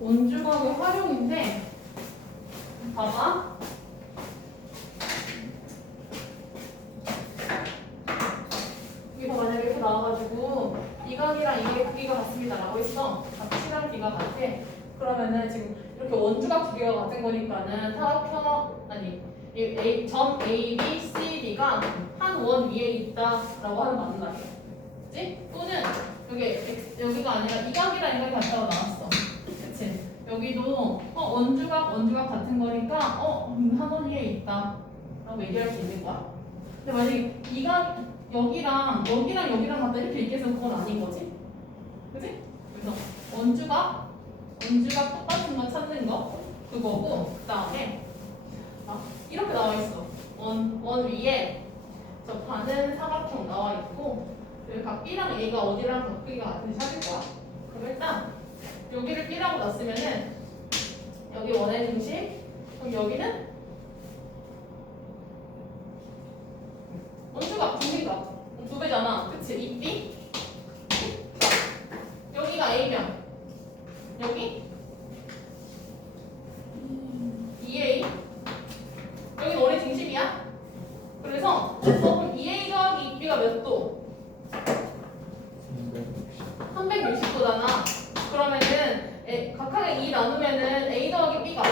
원주각의 활용인데 봐봐. 여기서 만약에 이렇게 나와가지고 이 각이랑 이게 크기가 같습니다 라고 했어. 각시랑 비가 같아. 그러면은 지금 이렇게 원주각 두 개가 같은 거니까는 사각형 아니 이 A, 점 A, B, C, D가 한 원 위에 있다라고 하는 맞는 말이야. 그치? 또는 여기 X, 여기가 아니라 이 각이랑 이 각이 같다고 나왔어. 그치? 여기도 어, 원주각 원주각 같은 거니까 어, 한원 위에 있다. 라고 얘기할 수 있는 거야. 근데 만약에 이각 여기랑 여기랑 여기랑 같다 이렇게 얘기해서 그건 아닌 거지? 그치? 그래서 원주각 원주각 똑같은 거 찾는 거? 그거고 그 다음에 아, 이렇게 나와 있어. 원, 원 위에 접하는 사각형 나와 있고 여기 각 B랑 A가 어디랑 각 크기가 같은지 찾을 거야? 그럼 일단 여기를 B라고 놨으면은 여기 원의 중심 그럼 여기는 원주각 중심각 두 배잖아 그치? 2B 여기가 A면 여기 2A 여기 원의 중심이야 그래서 어, 그럼 2A 더하기 2B가 몇 도? 360도잖아 그러면은 에, 각각의 2 나누면은 A 더하기 B가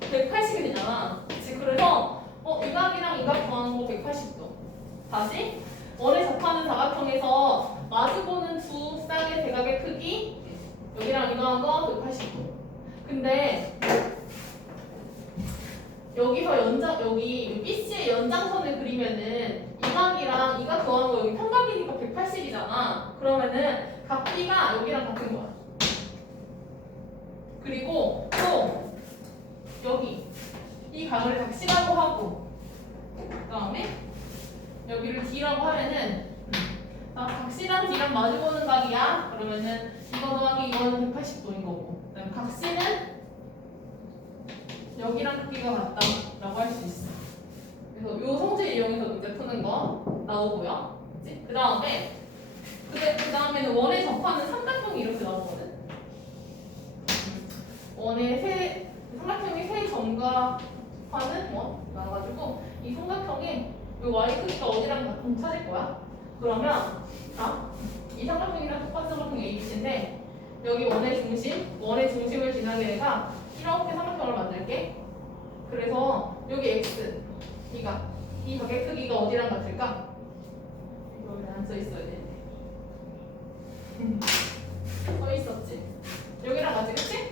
180이 되잖아. 그치? 그래서 어, 이 각이랑 이각 더하는 거 180도. 다시? 원에 접하는 사각형에서 마주보는 두 쌍의 대각의 크기? 여기랑 이거한 거 180도. 근데 여기서 연장 여기 BC의 연장선을 그리면은 이 각이랑 이각 더하는 거 여기 평각이니까 180이잖아. 그러면은 각 B가 여기랑 같은 거야. 그리고 또 여기 이 각을 각시라고 하고. 그 다음에 여기를 D라고 하면은 아, 각시랑 D랑 마주보는 각이야. 그러면은 이거 더하기 이거는 180도인 거고. 그다음에 각시는 여기랑 크기가 같다 라고 할 수 있어. 그래서 요 성질 이용해서 문제 푸는 거 나오고요? 그 다음에 그 다음에는 원에 접하는 삼각형이 이렇게 나오거든. 원의 세 삼각형이 세 점과 하는 원 나와가지고 이 삼각형이 이 y 크기가 어디랑 같은 찾을 거야. 그러면 자, 이 삼각형이랑 똑같은 삼각형 ABC인데 여기 원의 중심, 원의 중심을 지나게 내가 이렇게 삼각형을 만들게. 그래서 여기 x, 이가 이 벽의 크기가 어디랑 같을까? 여기 안써 있어야 되는데. 써 있었지. 여기랑 같지, 그치?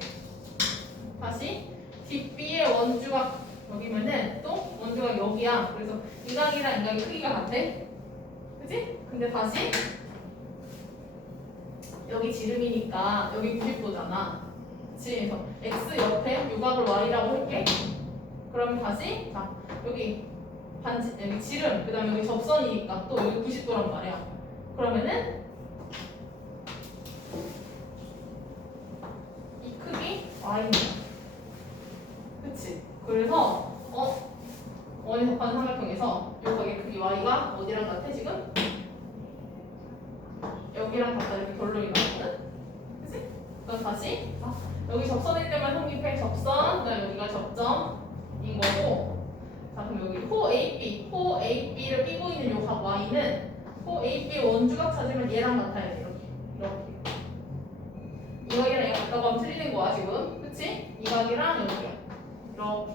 다시 뒷비의 원주가 여기면은 또 원주가 여기야. 그래서 인각이랑 인각의 크기가 같아. 그치? 근데 다시 여기 지름이니까 여기 90도잖아. 그치? 그래서 x 옆에 요각을 y라고 할게. 그러면 다시 자 여기 반지 여기 지름 그다음에 여기 접선이니까 또 여기 90도란 말이야. 그러면은 이 크기 y입니다. 그래서 어 원에 접하는 삼각형에서 요 가게 크기 y가 어디랑 같아 지금? 여기랑 같다 이렇게 결론이 나거든? 그치? 그럼 다시. 아, 여기 접선일 때만 성립해. 접선. 그다음 여기가 접점인 거고. 자 그럼 여기 호 AB 호 AB를 끼고 있는 요각 y는 호 AB 원주각 찾으면 얘랑 같아야 돼 이렇게. 이렇게. 이 각이랑 얘가 같다고 하면 틀리는 거야 지금. 그치? 이 각이랑 여기랑 이렇게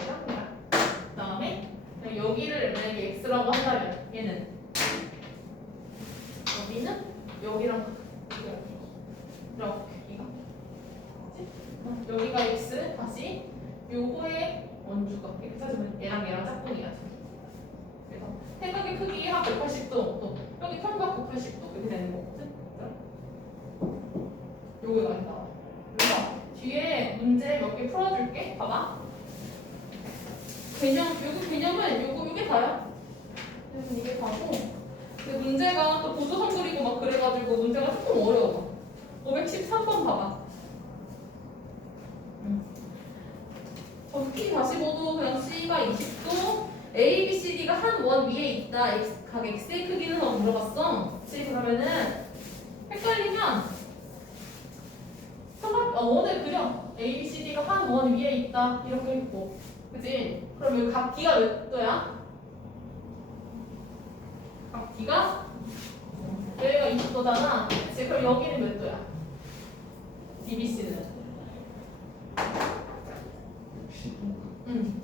얘랑 그 다음에 여기를 만약에 x라고 한다면 얘는 여기는 여기랑 이렇게 이렇게 이거 여기가 x 다시 요거의 원주가 이렇게 얘랑 얘랑 짝꿍이야 그래서 태각의 크기가 180도 또 여기 평각 180도 이렇게 되는 거거든. 요거 많이 나와 그래서 뒤에 문제 몇 개 풀어줄게. 봐봐. 개념 여기 개념은 요거 요게 다야. 그래서 이게 다고. 근데 문제가 또 보조선 그리고 막 그래가지고 문제가 조금 어려워. 513번 봐봐. 적기 다시 보도 그냥 C가 20도 A, B, C, D가 한 원 위에 있다. X, 각 X의 크기는 어 물어봤어. 그치 그러면은 헷갈 릴 A, B, C, D가 한 원 위에 있다 이렇게 했고 그지? 그럼 여기 각 D가 몇 도야? 각 D가 여기가 20도잖아 그치? 그럼 여기는 몇 도야? DBC는 65. 음.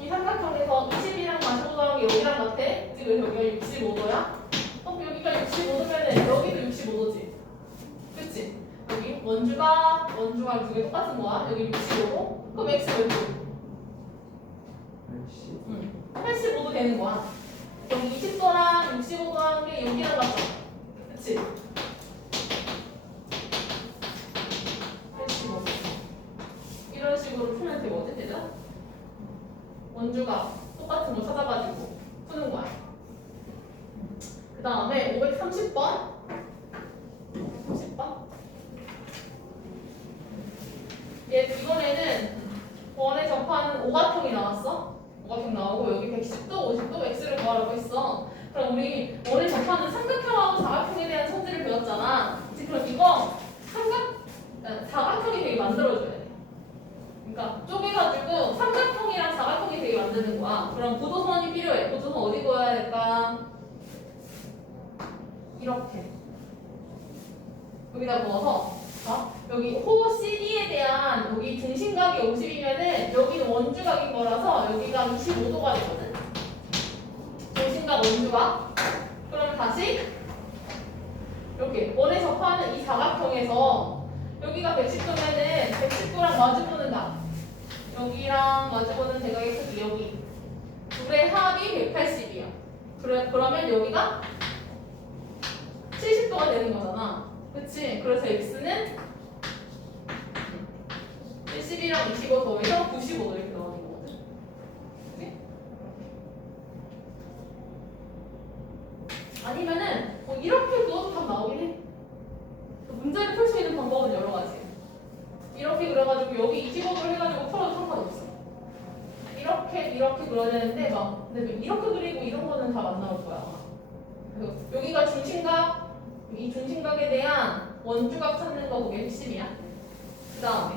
이 삼각형에서 20이랑 45도랑 여기랑 같아? 지금 여기가 65도야? 어, 여기가 65도면은 여기도 65도지. 그치? 여기 원주가 원주가 두개 똑같은 거야. 여기 65도. 그럼 x 몇 도? 80. 응. 85도 되는 거야. 여기 20도랑 65도랑 게 여기랑 같아. 그치? 85도. 이런 식으로 풀면 되거든, 얘들아? 원주가 똑같은 거 찾아가지고 푸는 거야. 그 다음에 530번. 530번. 얘 이번에는 원에 접하는 오각형이 나왔어. 오각형 나오고 여기 110도, 50도 x를 구하라고 했어. 그럼 우리 원에 접하는 삼각형하고 사각형에 대한 성질을 배웠잖아. 이제 그럼 이거 삼각 아, 사각형이 되게 만들어줘야 돼. 그러니까 쪼개가지고 삼각형이랑 사각형이 되게 만드는 거야. 그럼 구도선이 필요해. 구도선 어디 그어야 될까? 이렇게 여기다 넣어서 자, 여기 호 CD에 대한 여기 중심각이 50이면은 여기는 원주각인 거라서 여기가 25도가 되거든. 중심각 원주각. 그럼 다시 이렇게 원에 접하는 이 사각형에서 여기가 110도면은 110도랑 마주보는 각 여기랑 마주보는 대각의 크기 여기 둘의 합이 180이야. 그래 그러면 여기가 70도가 되는 거잖아. 그치? 그래서 x는 70이랑 25 더해서 95도 이렇게 나오는 거거든. 그치? 아니면은 뭐 이렇게 그어도 답 나오긴 해. 그 문제를 풀 수 있는 방법은 여러 가지. 이렇게 그려가지고 여기 25도를 해가지고 풀어도 상관없어. 이렇게 이렇게 그려야 되는데 막 근데 뭐 이렇게 그리고 이런 거는 답안 나올 거야. 여기가 중심각 이 중심각에 대한 원주각 찾는 거 그게 핵심이야. 그 다음에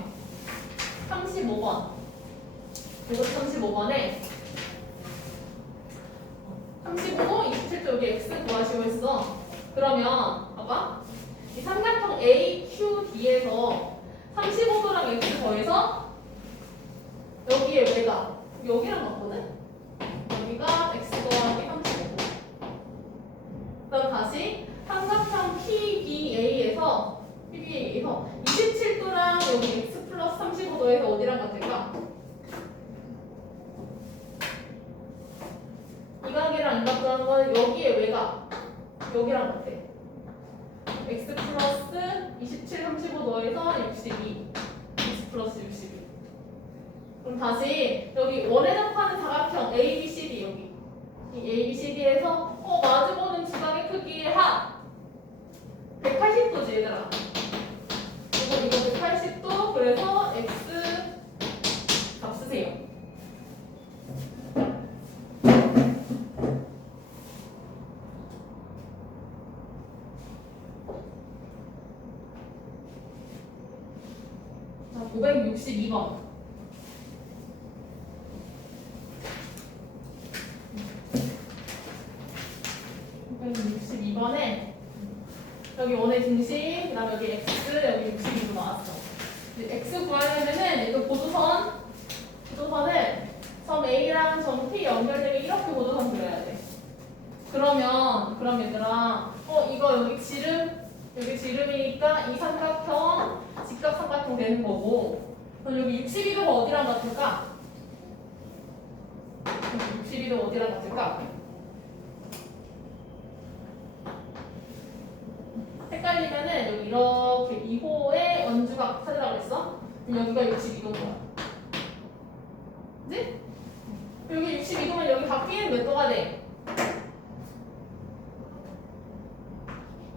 35번. 이거 35번에 35도 27도 여기 x 구하시고 했어. 그러면 봐봐. 이 삼각형 AQD에서 35도랑 x 더해서 여기에 외가 여기랑 같거든? 여기가 x 더하기 35도. 그다음 다시 삼각형 PBA에서 PBA에서 27도랑 여기 x 플러스 35도에서 어디랑 같을까? 이 각이랑 이 각 구하는 거는 여기에 외가 여기랑 같아. x 플러스 27, 35도에서 62, x 플러스 62. 그럼 다시 여기 원에 접하는 사각형 A, B, C, D 여기 이 A, B, C, D에서 어 마주보는 지각의 크기의 합 180도지 얘들아. 이거 이거 180도 그래서 x 값 쓰세요. 자, 562번. 562번에 여기 원의 중심, 그 다음에 여기 x, 여기 62도 나왔어. 이제 x 구하려면은 이거 보조선, 보조선을 점 A랑 점 P 연결되게 이렇게 보조선 그려야 돼. 그러면, 그럼 얘들아, 어, 이거 여기 지름, 여기 지름이니까 이 삼각형, 직각 삼각형 되는 거고, 그럼 여기 62도가 어디랑 같을까? 62도 어디랑 같을까? 헷갈리면은 여기 이렇게 2호의 원주각 찾으라고 했어? 그럼 여기가 62도인 거야. 그지? 여기 62도면 여기 바뀌는 몇 도가 돼?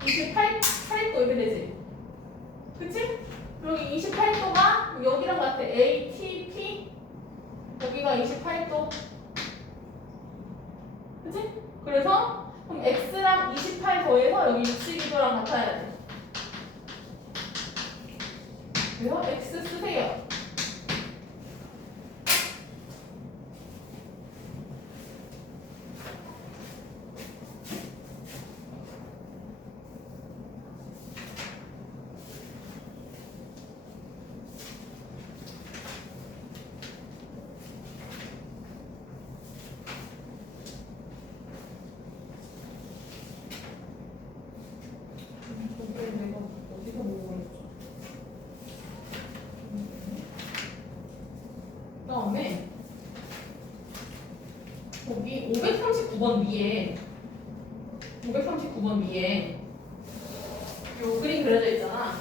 28, 8도 이렇게 되지? 그치? 여기 28도가 여기랑 같아. A, T, P 여기가 28도 그치? 그래서 그럼 x랑 28 더해서 여기 62도랑 같아야 돼. 그래서 x 쓰세요. 539번 위에 539번 위에 요 그림 그려져 있잖아.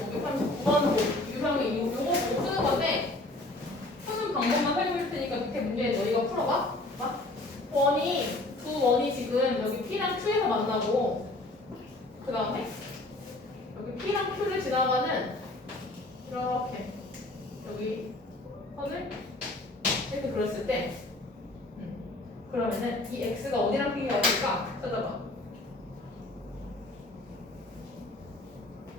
539번은 유형이 요거 보고 푸는 건데 푸는 방법만 살려줄 테니까 밑에 문제 너희가 풀어봐. 봐. 원이 두 원이 지금 여기 P랑 Q에서 만나고 그 다음에 여기 P랑 Q를 지나가는 이렇게 여기 선을 이렇게 그렸을 때 음, 그러면은 이 x가 어디랑 P가 될까 찾아봐.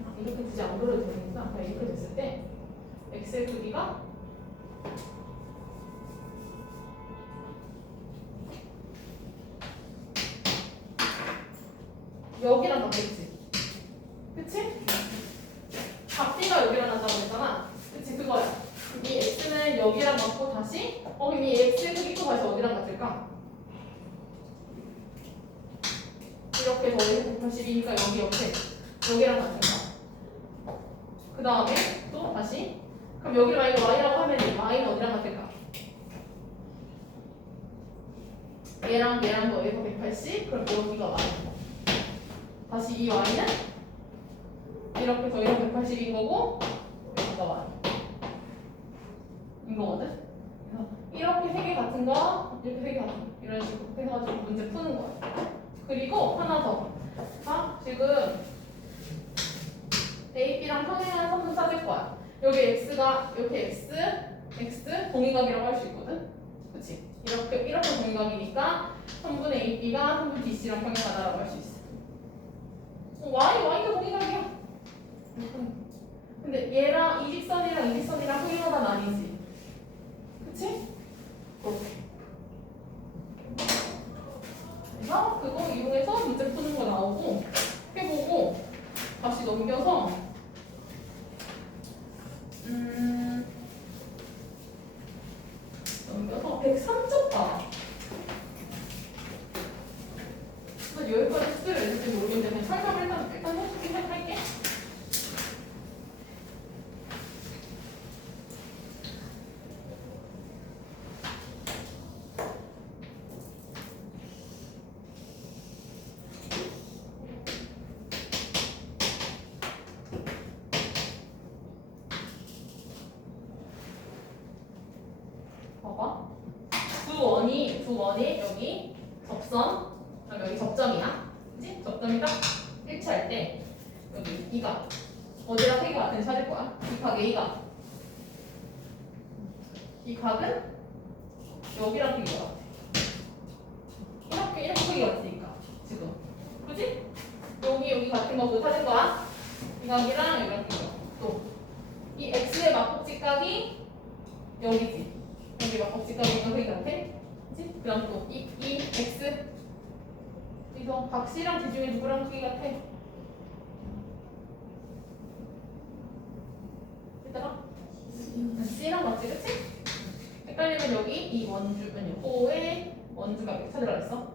아, 이렇게 굳이 안 그려도 되니까 그냥 이렇게 됐을 때 x의 크기가 여기랑 같겠지. 그치? 앞뒤가 여기랑 난다고 했잖아. 그치, 그거야. 이 x는 여기랑 맞고 다시, 어, 이 x의 크기 또 다시 어디랑 같을까? 해서 여기 180이니까 여기 옆에, 여기랑 같은가? 그 다음에 또 다시, 그럼 여기를 만약에 y라고 하면 이 y는 어디랑 같을까? 얘랑 얘랑 더해서 180, 그럼 여기가 y. 다시 이 y는 이렇게 더해서 180인 거고, 여기가 y. 이거거든? 그래서 이렇게 세 개 같은 거, 이렇게 세 개 같은 거, 이런 식으로 해가지고 문제 푸는 거야. 그리고 하나 더. 자, 지금 A, B랑 평행하는 선분 찾을 거야. 여기 X가, 이렇게 X, X, 동의각이라고 할 수 있거든? 그치? 이렇게, 이렇게 동의각이니까 선분 A, B가 선분 B, C랑 평행하다라고 할 수 있어. 어, Y, Y가 동의각이야. 근데 얘랑 이 직선이랑 이 직선이랑 평행하다는 아니지. 그치? 그렇게. 그래서 그거 이용해서 문제 푸는 거 나오고 해보고 다시 넘겨서 음 넘겨서 103쪽 봐. 나 여기까지 숙제를 냈을지 모르겠는데 그냥 설명 일단 일단 해주긴 해- 할게. 봐봐. 두 원이 여기 접선 그럼 여기 접점이야. 그지? 접점이 딱 일치할 때 여기 이가 어디랑 색이 같은지 찾을 거야. 이각 A가 이 각은 여기랑 크기가 같아. 이렇게 이렇게 크기가 같으니까 지금 그지? 여기 여기 같은 거도 찾을 거야. 이 각이랑 여기랑 크기가 또이 x의 마법직각이 여기지. 여기 마법직각이 이거 크기 같아. 그럼 또 이, 이 x 이거 박 C랑 D 중에 누구랑 크기 같아? 얘들아 C랑 맞지 그치? 헷갈리면 여기 이 원주 아니 호의 원주가 이렇게 찾으라 그랬어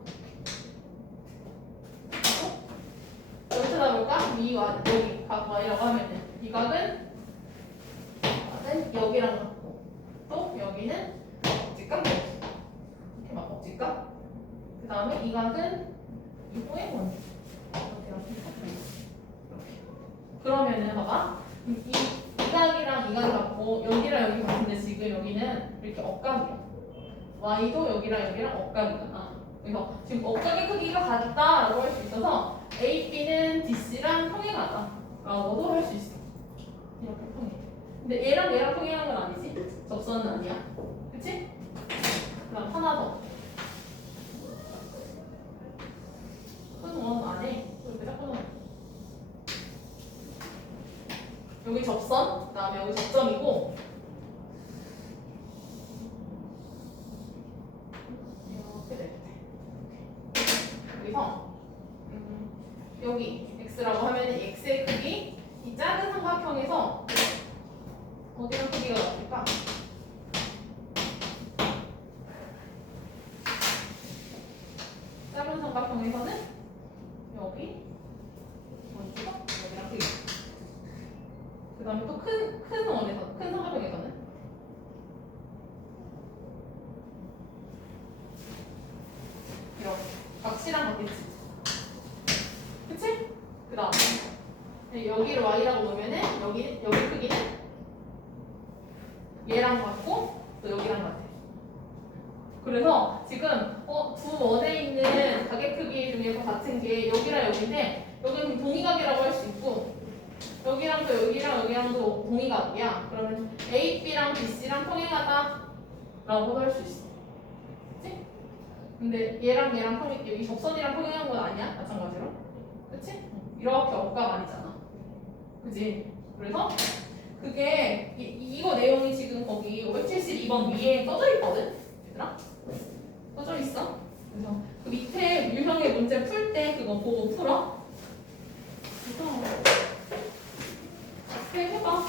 여기 찾아볼까? 이와 여기 각 Y라고 하면 이 각은 각은 여기랑 같고 또 여기는 마법직각 이렇게 마법직각 그 다음에 이 각은 이 호의 이렇게 그러면은 봐봐. 이, 이 각이랑 이 각이 같고 여기랑 여기 같은데 지금 여기는 이렇게 억각이야. y도 여기랑 여기랑 억각이잖아 그래서 지금 억각의 크기가 같다라고 할 수 있어서 A, B는 DC랑 평행하다 라고도 할 수 있어. 이렇게 평행 근데 얘랑 얘랑 평행한 건 아니지? 접선은 아니야. 그치? 그럼 하나 더 큰원 안에 이렇게. 여기 접선, 그 다음에 여기 접점이고 이렇게 될 때. 여기서 음, 여기 x라고 하면 x의 크기 이 작은 삼각형에서 어디랑 크기가 같을까? 작은 삼각형에서는 여기 원주가 여기랑 크기. 그 다음에 또 큰 큰 원에서 큰 삼각형에서는 이렇게 근데 여기를 y라고 놓으면은 여기 여기 크기는 얘랑 같고 또 여기랑 같아. 그래서 지금 어, 두 원에 있는 가게 크기 중에서 같은 게 여기랑 여기인데 여기는 동의각이라고 할 수 있고 여기랑 또 여기랑 여기랑 도 동의각이야. 그러면 A, B랑 B, C랑 통행하다라고 할수 있어. 그치? 근데 얘랑 얘랑 통행 여기 접선이랑 통행한 건 아니야? 마찬가지로. 그치? 이렇게 억각 아니잖아. 그지? 그래서 그게 이, 이거 내용이 지금 거기 572번 위에 써져 있거든? 얘들아? 써져 있어? 그래서 그 밑에 유형의 문제 풀 때 그거 보고 풀어. 그래서 해봐.